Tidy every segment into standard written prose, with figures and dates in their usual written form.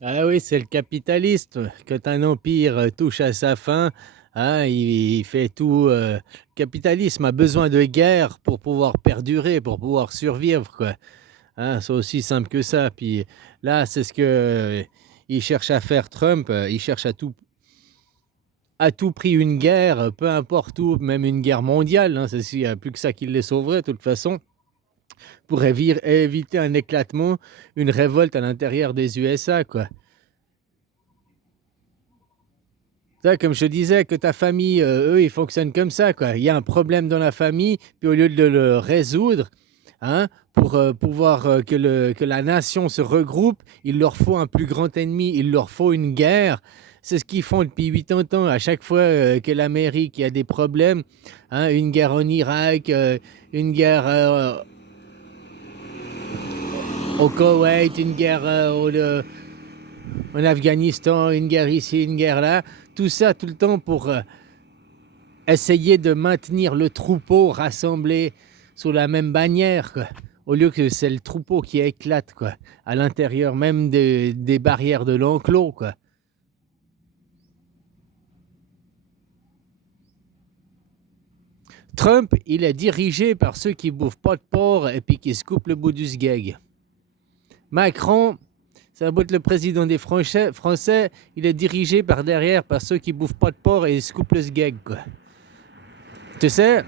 Ah oui, c'est le capitaliste. Quand un empire touche à sa fin, hein, il fait tout. Le capitalisme a besoin de guerre pour pouvoir perdurer, pour pouvoir survivre, quoi. Hein, c'est aussi simple que ça. Puis là, c'est ce que il cherche à faire Trump. Il cherche à tout prix une guerre, peu importe où, même une guerre mondiale. Hein, il n'y a plus que ça qui les sauverait, de toute façon, pour éviter un éclatement, une révolte à l'intérieur des USA, quoi. Ça, comme je te disais, que ta famille, eux, ils fonctionnent comme ça, quoi. Il y a un problème dans la famille, puis au lieu de le résoudre, hein, pour pouvoir que la nation se regroupe, il leur faut un plus grand ennemi, il leur faut une guerre. C'est ce qu'ils font depuis 80 ans. À chaque fois que l'Amérique a des problèmes, hein, une guerre en Irak, une guerre au Koweït, une guerre en Afghanistan, une guerre ici, une guerre là, tout ça tout le temps pour essayer de maintenir le troupeau rassemblé sous la même bannière, quoi. Au lieu que c'est le troupeau qui éclate, quoi, à l'intérieur même des barrières de l'enclos, quoi. Trump, il est dirigé par ceux qui bouffent pas de porc et puis qui se coupent le bout du sgeg. Macron, ça va être le président des Français, il est dirigé par derrière par ceux qui bouffent pas de porc et se coupent le sgeg, quoi. Tu sais,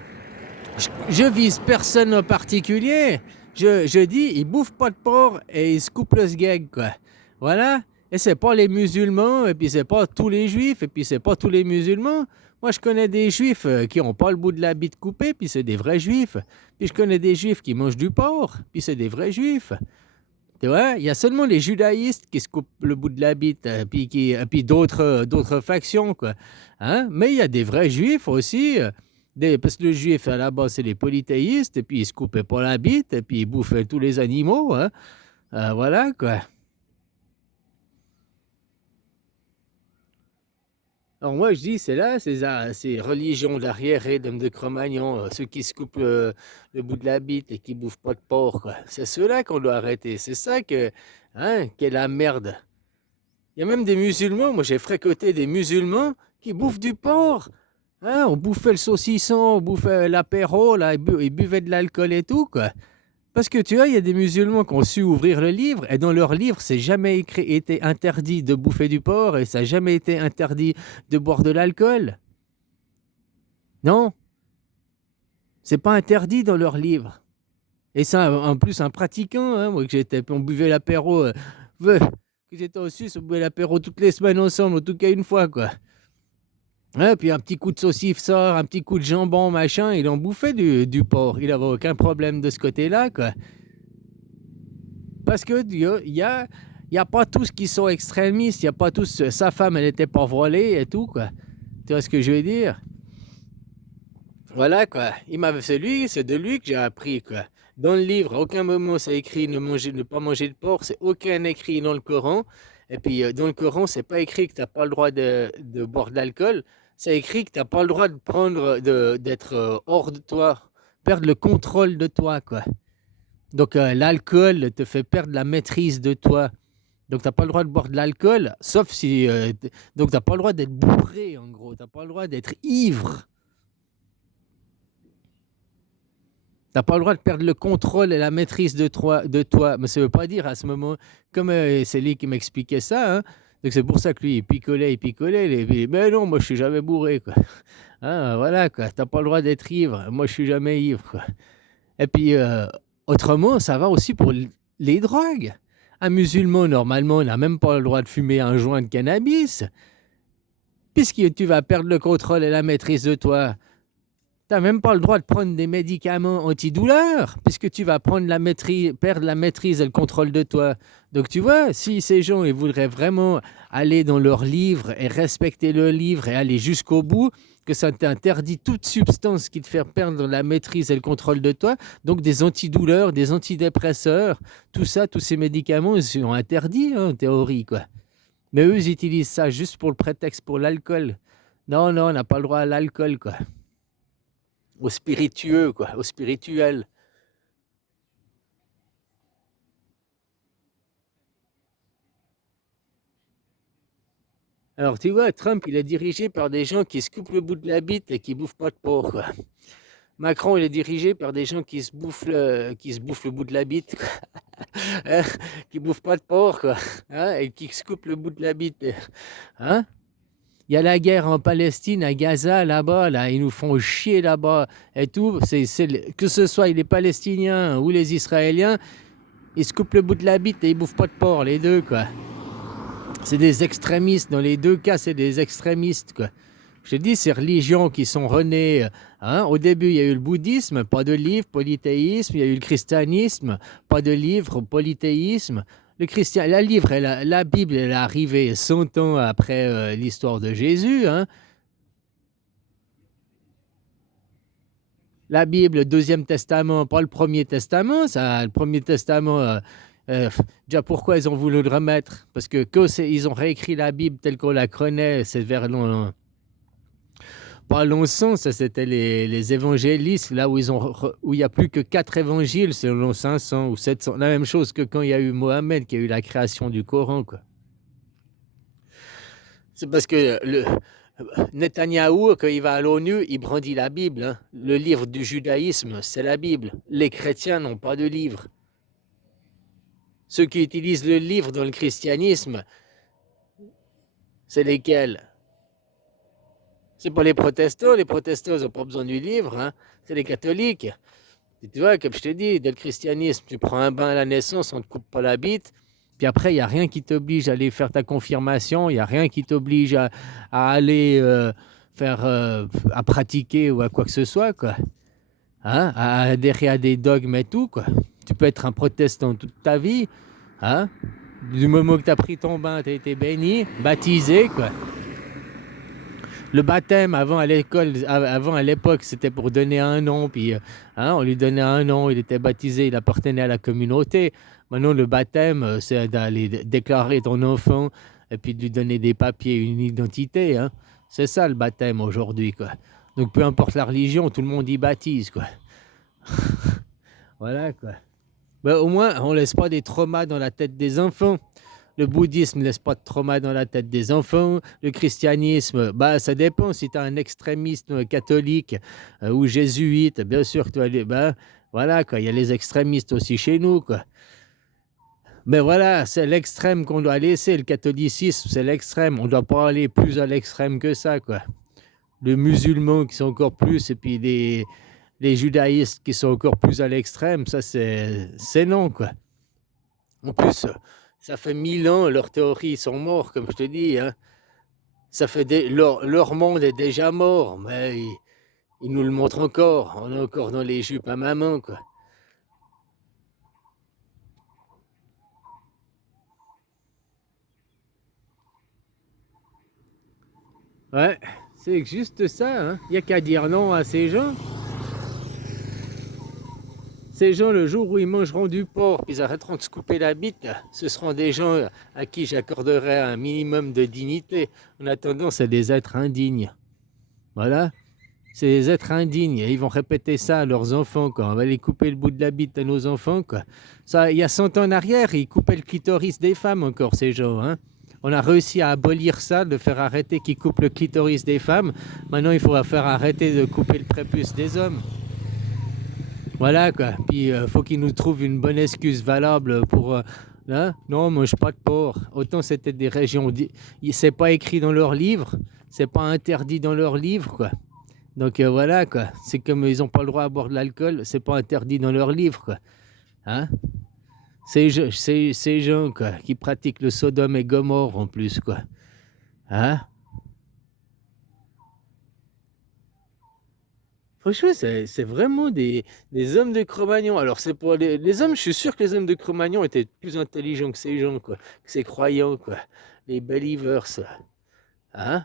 je vise personne en particulier. Je dis, ils bouffent pas de porc et ils se coupent le sgeg, quoi. Voilà. Et c'est pas les musulmans, et puis c'est pas tous les juifs, et puis c'est pas tous les musulmans. Moi, je connais des juifs qui ont pas le bout de la bite coupé, puis c'est des vrais juifs. Puis je connais des juifs qui mangent du porc, puis c'est des vrais juifs. Tu vois, il y a seulement les judaïstes qui se coupent le bout de la bite, puis d'autres factions, quoi. Hein? Mais il y a des vrais juifs aussi. Parce que le juif, à la base, c'est les polythéistes, et puis ils se coupaient pas la bite, et puis ils bouffaient tous les animaux. Hein? Voilà, quoi. Alors moi, je dis, c'est là, ces religions d'arriérés, d'hommes de Cro-Magnon, ceux qui se coupent le bout de la bite et qui bouffent pas de porc, quoi. C'est ceux-là qu'on doit arrêter. C'est ça qu'est la merde. Il y a même des musulmans, moi j'ai fréquenté des musulmans qui bouffent du porc. Hein, on bouffait le saucisson, on bouffait l'apéro, là, ils buvaient de l'alcool et tout, quoi. Parce que tu vois, il y a des musulmans qui ont su ouvrir le livre, et dans leur livre, c'est jamais été interdit de bouffer du porc, et ça n'a jamais été interdit de boire de l'alcool. Non, c'est pas interdit dans leur livre. Et ça, en plus, un pratiquant, hein, moi que j'étais, on buvait l'apéro, que j'étais au Suisse, on buvait l'apéro toutes les semaines ensemble, en tout cas une fois, quoi. Ouais, puis un petit coup de saucisse sort, un petit coup de jambon, machin, il en bouffait du porc. Il avait aucun problème de ce côté-là, quoi. Parce que il y a pas tous qui sont extrémistes, il y a pas tous. Sa femme, elle était pas volée et tout, quoi. Tu vois ce que je veux dire? Voilà, quoi. C'est de lui que j'ai appris, quoi. Dans le livre, à aucun moment c'est écrit ne pas manger de porc, c'est aucun écrit dans le Coran. Et puis dans le Coran, c'est pas écrit que tu n'as pas le droit de boire de l'alcool. C'est écrit que tu n'as pas le droit d'être hors de toi, perdre le contrôle de toi, quoi. Donc l'alcool te fait perdre la maîtrise de toi. Donc, tu n'as pas le droit de boire de l'alcool, sauf si. Donc, tu n'as pas le droit d'être bourré, en gros. Tu n'as pas le droit d'être ivre. Tu n'as pas le droit de perdre le contrôle et la maîtrise de toi. Mais ça ne veut pas dire à ce moment. Comme c'est lui qui m'expliquait ça, hein. Donc, c'est pour ça que lui, il picolait. Mais non, moi, je suis jamais bourré, quoi. Hein, voilà, quoi. Tu n'as pas le droit d'être ivre. Moi, je suis jamais ivre, quoi. Et puis, autrement, ça va aussi pour les drogues. Un musulman, normalement, n'a même pas le droit de fumer un joint de cannabis, puisque tu vas perdre le contrôle et la maîtrise de toi. Tu n'as même pas le droit de prendre des médicaments antidouleurs, puisque tu vas perdre la maîtrise et le contrôle de toi. Donc tu vois, si ces gens ils voudraient vraiment aller dans leur livre et respecter le livre et aller jusqu'au bout, que ça t'interdit toute substance qui te fait perdre la maîtrise et le contrôle de toi, donc des antidouleurs, des antidépresseurs, tout ça, tous ces médicaments, ils sont interdits hein, en théorie, quoi. Mais eux, ils utilisent ça juste pour le prétexte pour l'alcool. Non, non, on n'a pas le droit à l'alcool, quoi. Au spiritueux, quoi, au spirituel. Alors, tu vois, Trump, il est dirigé par des gens qui se coupent le bout de la bite et qui bouffent pas de porc, quoi. Macron, il est dirigé par des gens qui se bouffent le bout de la bite, quoi. Hein, qui bouffent pas de porc, quoi. Hein, et qui se coupent le bout de la bite. Hein? Il y a la guerre en Palestine, à Gaza, là-bas, là, ils nous font chier là-bas et tout. Que ce soit les Palestiniens ou les Israéliens, ils se coupent le bout de la bite et ils bouffent pas de porc, les deux, quoi. C'est des extrémistes. Dans les deux cas, c'est des extrémistes, quoi. Je te dis, ces religions qui sont renées. Hein, au début, il y a eu le bouddhisme, pas de livre, polythéisme. Il y a eu le christianisme, pas de livre, polythéisme. La Bible, elle est arrivée 100 ans après l'histoire de Jésus. Hein. La Bible, le Deuxième Testament, pas le Premier Testament. Ça, le Premier Testament, déjà pourquoi ils ont voulu le remettre? Parce que quand ils ont réécrit la Bible telle qu'on la connaît, c'est vers pas longtemps, ça c'était les évangélistes, là où où il n'y a plus que 4 évangiles selon 500 ou 700. La même chose que quand il y a eu Mohammed qui a eu la création du Coran, quoi. C'est parce que Netanyahou, quand il va à l'ONU, il brandit la Bible. Hein. Le livre du judaïsme, c'est la Bible. Les chrétiens n'ont pas de livre. Ceux qui utilisent le livre dans le christianisme, c'est lesquels? C'est pas les protestants. Les protestants n'ont pas besoin du livre. Hein. C'est les catholiques. Et tu vois, comme je te dis, dans le christianisme, tu prends un bain à la naissance, on ne te coupe pas la bite. Puis après, il n'y a rien qui t'oblige à aller faire ta confirmation. Il n'y a rien qui t'oblige à aller à pratiquer ou à quoi que ce soit, quoi. Hein, à adhérer à des dogmes et tout, quoi. Tu peux être un protestant toute ta vie. Hein. Du moment que tu as pris ton bain, tu as été béni, baptisé, quoi. Le baptême, avant à l'époque, c'était pour donner un nom, puis hein, on lui donnait un nom, il était baptisé, il appartenait à la communauté. Maintenant, le baptême, c'est d'aller déclarer ton enfant et puis de lui donner des papiers, une identité. Hein. C'est ça le baptême aujourd'hui, quoi. Donc, peu importe la religion, tout le monde y baptise, quoi. Voilà, quoi. Ben, au moins, on laisse pas des traumas dans la tête des enfants. Le bouddhisme ne laisse pas de trauma dans la tête des enfants. Le christianisme, bah, ça dépend. Si tu as un extrémiste catholique ou jésuite, bien sûr que tu vas aller. Bah, voilà, quoi. Il y a les extrémistes aussi chez nous, quoi. Mais voilà, c'est l'extrême qu'on doit laisser. Le catholicisme, c'est l'extrême. On ne doit pas aller plus à l'extrême que ça, quoi. Les musulmans qui sont encore plus, et puis les judaïstes qui sont encore plus à l'extrême, ça, c'est non, quoi. En plus, ça fait 1000 ans, leurs théories sont mortes, comme je te dis. Hein. Ça fait leur monde est déjà mort, mais ils nous le montrent encore. On est encore dans les jupes à maman, quoi. Ouais, c'est juste ça. Hein. Il n'y a qu'à dire non à ces gens. Ces gens, le jour où ils mangeront du porc, ils arrêteront de se couper la bite, là, ce seront des gens à qui j'accorderai un minimum de dignité. En attendant, c'est des êtres indignes. Voilà. C'est des êtres indignes. Et ils vont répéter ça à leurs enfants, quoi. On va les couper le bout de la bite à nos enfants, quoi. Ça, il y a 100 ans en arrière, ils coupaient le clitoris des femmes encore, ces gens. Hein. On a réussi à abolir ça, de faire arrêter qu'ils coupent le clitoris des femmes. Maintenant, il faudra faire arrêter de couper le prépuce des hommes. Voilà, quoi. Puis, faut qu'ils nous trouvent une bonne excuse valable pour... hein? Non, on mange pas de porc. Autant c'était des régions... C'est pas écrit dans leur livre. C'est pas interdit dans leur livre, quoi. Donc voilà, quoi. C'est comme ils n'ont pas le droit à boire de l'alcool, c'est pas interdit dans leur livre, quoi. Hein? Ces gens, quoi, qui pratiquent le Sodome et Gomorre en plus, quoi. Hein? Franchement, c'est vraiment des hommes de Cro-Magnon. Alors, c'est pour les hommes, je suis sûr que les hommes de Cro-Magnon étaient plus intelligents que ces gens, quoi. Que ces croyants, quoi. Les believers, ça. Hein?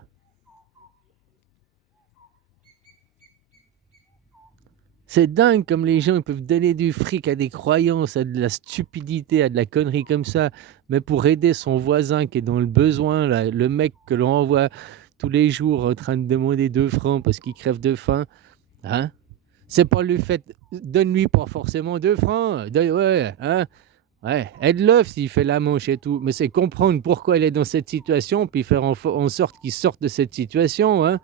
C'est dingue comme les gens peuvent donner du fric à des croyances, à de la stupidité, à de la connerie comme ça, mais pour aider son voisin qui est dans le besoin, là, le mec que l'on envoie tous les jours en train de demander 2 francs parce qu'il crève de faim, hein? C'est pas le fait, donne-lui pas forcément 2 francs, ouais, hein? Ouais, aide-le s'il fait la manche et tout, mais c'est comprendre pourquoi il est dans cette situation, puis faire en sorte qu'il sorte de cette situation, hein.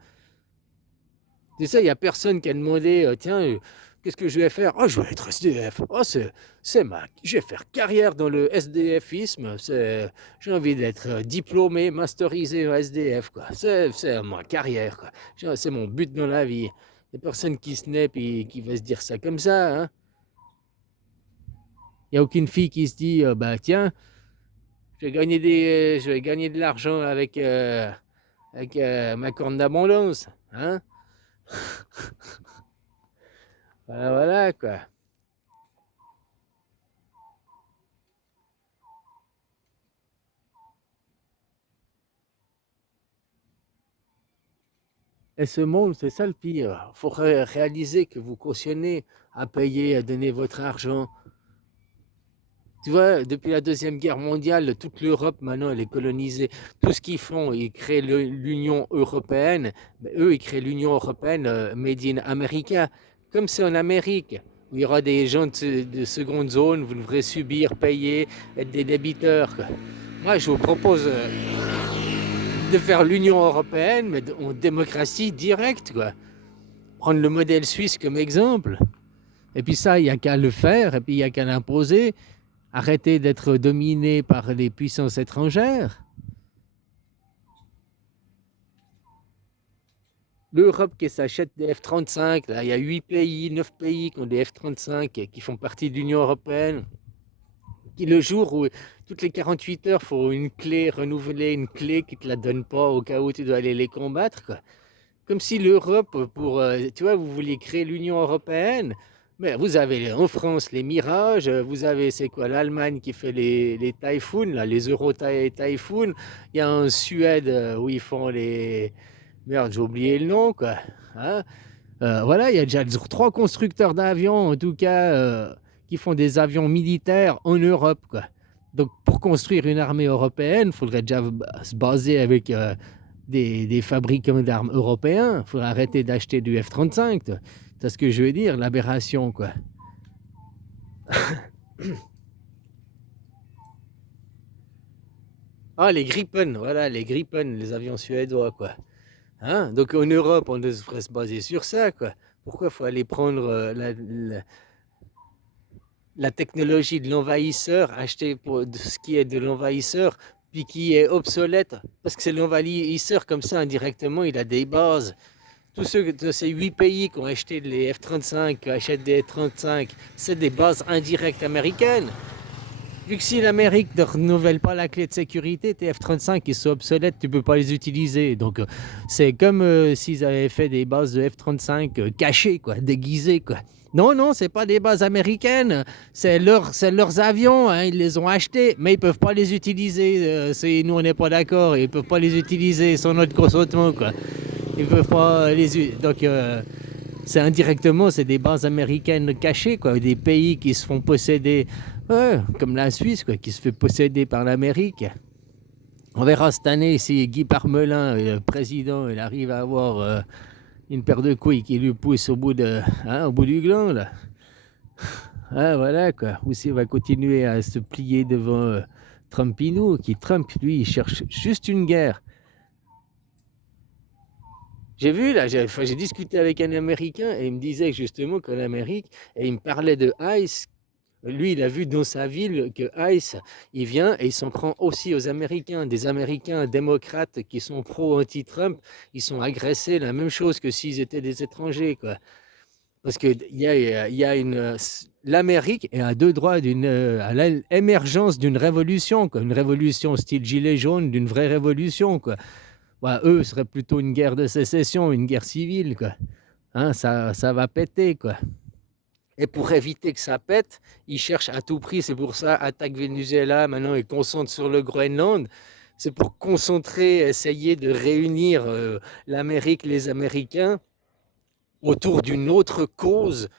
C'est ça, il y a personne qui a demandé, «Tiens, qu'est-ce que je vais faire? Oh, je vais être SDF. Oh, je vais faire carrière dans le SDFisme, j'ai envie d'être, diplômé, masterisé en SDF, quoi. C'est ma carrière, quoi. C'est mon but dans la vie». Il y a personne qui se naît puis qui va se dire ça comme ça, hein. Il y a aucune fille qui se dit, «Bah, tiens, je vais gagner de l'argent avec, ma corne d'abondance», hein. Voilà, voilà, quoi. Et ce monde, c'est ça le pire. Il faut réaliser que vous cautionnez à payer, à donner votre argent. Tu vois, depuis la Deuxième Guerre mondiale, toute l'Europe, maintenant, elle est colonisée. Tout ce qu'ils font, ils créent l'Union européenne. Mais eux, ils créent l'Union européenne made in America. Comme c'est en Amérique, où il y aura des gens de seconde zone, vous devrez subir, payer, être des débiteurs, quoi. Moi, je vous propose de faire l'Union européenne, mais en démocratie directe, quoi. Prendre le modèle suisse comme exemple. Et puis ça, il n'y a qu'à le faire, et puis il n'y a qu'à l'imposer. Arrêter d'être dominé par les puissances étrangères. L'Europe qui s'achète des F-35, là, il y a 8 pays, 9 pays qui ont des F-35 qui font partie de l'Union européenne. Qui, le jour où toutes les 48 heures, il faut une clé, renouveler une clé qui ne te la donne pas au cas où tu dois aller les combattre, quoi. Comme si l'Europe, tu vois, vous vouliez créer l'Union européenne, mais vous avez en France les Mirages, vous avez, c'est quoi, l'Allemagne qui fait les Typhoon, là, les Euro Typhoon. Il y a en Suède où ils font les... Merde, j'ai oublié le nom, quoi. Hein. Voilà, il y a déjà 3 constructeurs d'avions, en tout cas, qui font des avions militaires en Europe, quoi. Donc, pour construire une armée européenne, il faudrait déjà se baser avec des fabricants d'armes européens. Il faudrait arrêter d'acheter du F-35. C'est ce que je veux dire, l'aberration, quoi. Ah, les Gripen, voilà, les Gripen, les avions suédois, quoi. Hein? Donc en Europe, on devrait se baser sur ça, quoi. Pourquoi il faut aller prendre la technologie de l'envahisseur, acheter pour ce qui est de l'envahisseur, puis qui est obsolète, parce que c'est l'envahisseur, comme ça, indirectement, il a des bases. Tous ceux de ces 8 pays qui ont acheté les F-35, qui achètent des F-35, c'est des bases indirectes américaines. Vu que si l'Amérique ne renouvelle pas la clé de sécurité, tes F-35 ils sont obsolètes, tu ne peux pas les utiliser. Donc c'est comme s'ils avaient fait des bases de F-35 cachées, quoi, déguisées, quoi. Non, non, c'est pas des bases américaines, c'est leurs avions, hein, ils les ont achetés, mais ils peuvent pas les utiliser. Nous, on n'est pas d'accord, ils peuvent pas les utiliser sans notre consentement, quoi. Ils peuvent pas donc c'est indirectement, c'est des bases américaines cachées, quoi, des pays qui se font posséder, ouais, comme la Suisse, quoi, qui se fait posséder par l'Amérique. On verra cette année si Guy Parmelin, le président, il arrive à avoir une paire de couilles qui lui pousse au bout du gland, là. Ah, voilà, quoi. Ou s'il va continuer à se plier devant Trumpinou, Trump, lui, il cherche juste une guerre. J'ai vu, là, j'ai discuté avec un Américain et il me disait justement qu'en Amérique, et il me parlait de ICE. Lui, il a vu dans sa ville que ICE, il vient et il s'en prend aussi aux Américains. Des Américains démocrates qui sont pro-anti-Trump, ils sont agressés, la même chose que s'ils étaient des étrangers, quoi. Parce que l'Amérique est à deux droits à l'émergence d'une révolution, quoi. Une révolution style gilet jaune, d'une vraie révolution, quoi. Ouais, eux, ce serait plutôt une guerre de sécession, une guerre civile, quoi. Hein, ça va péter, quoi. Et pour éviter que ça pète, ils cherchent à tout prix, c'est pour ça, attaque Venezuela, maintenant ils concentrent sur le Groenland. C'est pour concentrer, essayer de réunir l'Amérique, les Américains, autour d'une autre cause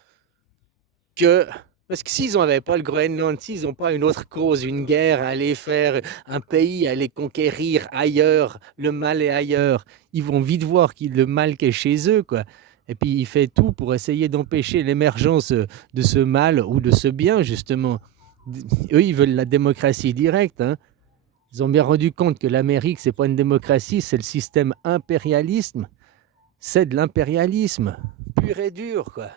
que... Parce que s'ils n'avaient pas le Groenland, s'ils n'ont pas une autre cause, une guerre à aller faire, un pays à aller conquérir ailleurs, le mal est ailleurs, ils vont vite voir le mal qui est chez eux, quoi. Et puis il fait tout pour essayer d'empêcher l'émergence de ce mal ou de ce bien, justement. eux, ils veulent la démocratie directe, hein. Ils ont bien rendu compte que l'Amérique, c'est pas une démocratie, c'est le système impérialisme. C'est de l'impérialisme, pur et dur, quoi.